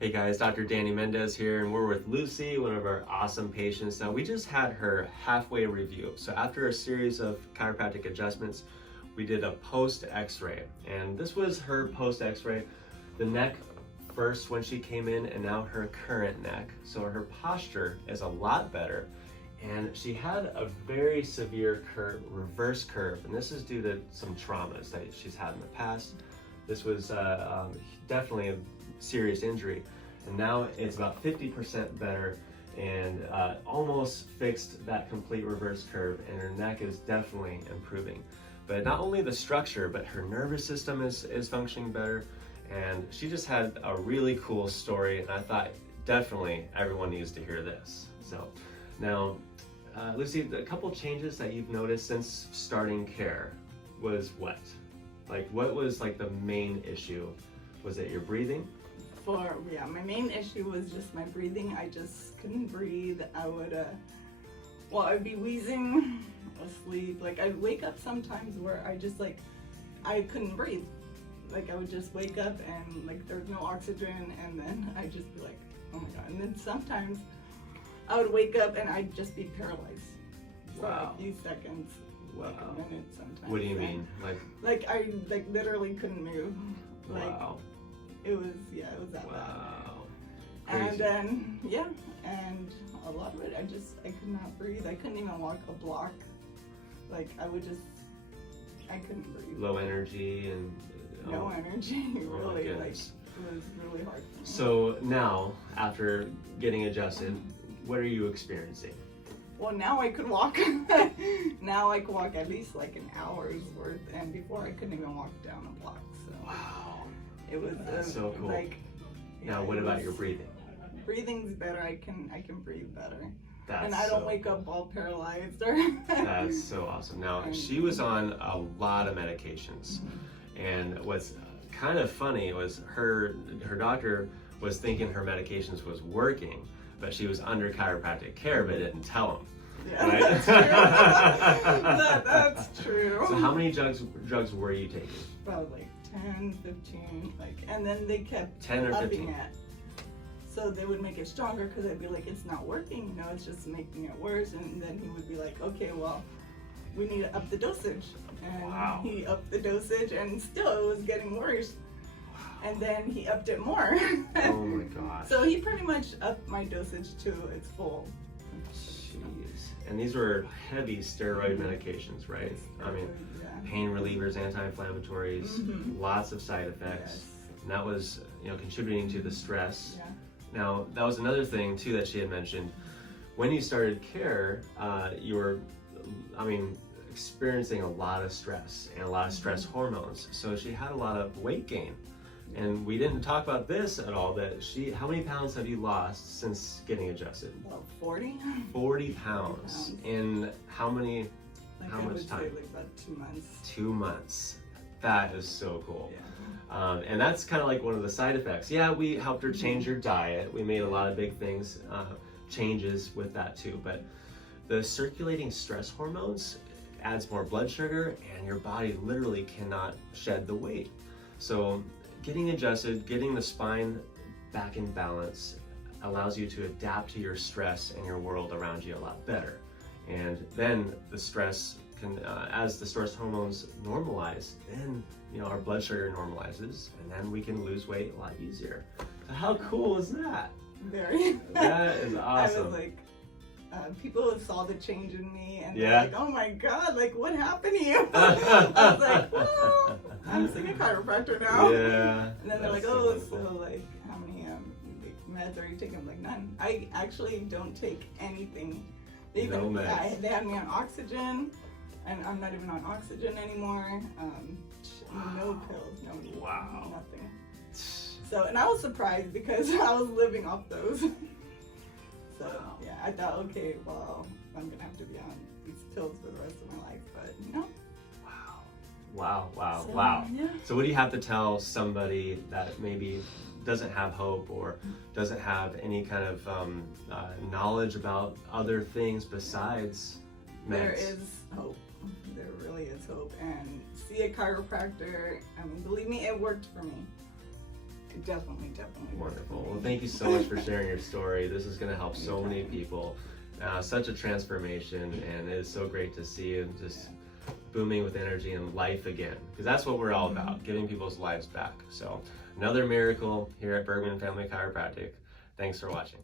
Hey guys, Dr. Danny Mendez here, and we're with Lucy, one of our awesome patients. Now, we just had her halfway review. So after a series of chiropractic adjustments, we did a post x-ray, and this was her post x-ray, the neck first when she came in, and now her current neck. So her posture is a lot better, and she had a very severe curve, reverse curve, and this is due to some traumas that she's had in the past. This was definitely a serious injury, and now it's about 50% better and almost fixed that complete reverse curve, and her neck is definitely improving. But not only the structure, but her nervous system is functioning better, and she just had a really cool story, and I thought definitely everyone needs to hear this. So now, Lucy, a couple changes that you've noticed since starting care was what? Like, what was like the main issue? Was it your breathing? My main issue was just my breathing. I just couldn't breathe. I would, I'd be wheezing, asleep. Like, I'd wake up sometimes where I couldn't breathe. Like, I would just wake up and like there's no oxygen, and then I'd just be like, oh my God. And then sometimes I would wake up and I'd just be paralyzed for a few seconds, like a minute sometimes. What do you mean? Like I literally couldn't move. Wow. It was that bad. Crazy. And then, and a lot of it, I could not breathe. I couldn't even walk a block. Like, I couldn't breathe. Low energy and... No energy, really. Oh, Like, it was really hard for me. So now, after getting adjusted, what are you experiencing? Well, now I could walk. Now I could walk at least like an hour's worth, and before I couldn't even walk down a block. So. Wow. It was so cool. Now, what about your breathing? Breathing's better. I can breathe better. And I don't wake up all paralyzed or. That's so awesome. Now, she was on a lot of medications, and what's kind of funny was her doctor was thinking her medications was working, but she was under chiropractic care, but didn't tell him. Yeah, right? That's true. So how many drugs were you taking? About like 10, 15, and then they kept 10 or 15. upping it. So they would make it stronger because I'd be like, it's not working, it's just making it worse. And then he would be like, okay, well, we need to up the dosage. And he upped the dosage, and still it was getting worse. And then he upped it more. Oh my gosh. So he pretty much upped my dosage to its full. Jeez. And these were heavy steroid medications, right? I mean, pain relievers, anti-inflammatories, lots of side effects. Yes. And that was, contributing to the stress. Yeah. Now, that was another thing too that she had mentioned. When you started care, you were, experiencing a lot of stress and a lot of stress hormones. So she had a lot of weight gain. And we didn't talk about this at all, how many pounds have you lost since getting adjusted? About 40. 40 pounds. In how much time? Say like about 2 months. 2 months. That is so cool. Yeah. And that's kind of like one of the side effects. Yeah, we helped her change her diet. We made a lot of big things, changes with that too. But the circulating stress hormones adds more blood sugar, and your body literally cannot shed the weight. So getting adjusted, getting the spine back in balance allows you to adapt to your stress and your world around you a lot better. And then the stress can, as the stress hormones normalize, then our blood sugar normalizes, and then we can lose weight a lot easier. So how cool is that? Very. That is awesome. I was like, people saw the change in me, and they're like, oh my God, like what happened to you? I was like, well, I'm seeing a chiropractor now. Yeah. And then they're like, oh, so like how many meds are you taking? I'm like, none. I actually don't take anything. They No meds. They had me on oxygen, and I'm not even on oxygen anymore. No pills, nothing. So, and I was surprised because I was living off those. So yeah, I thought, okay, well, I'm gonna have to be on these pills for the rest of my life, but no. Wow. Yeah. So what do you have to tell somebody that maybe doesn't have hope or doesn't have any kind of knowledge about other things besides meds? There is hope. There really is hope. And see a chiropractor, believe me, it worked for me. Definitely. Wonderful. Well, thank you so much for sharing your story. This is going to help so many people. Such a transformation, and it is so great to see you just booming with energy and life again, because that's what we're all about, giving people's lives back. So another miracle here at Bergman Family Chiropractic. Thanks for watching.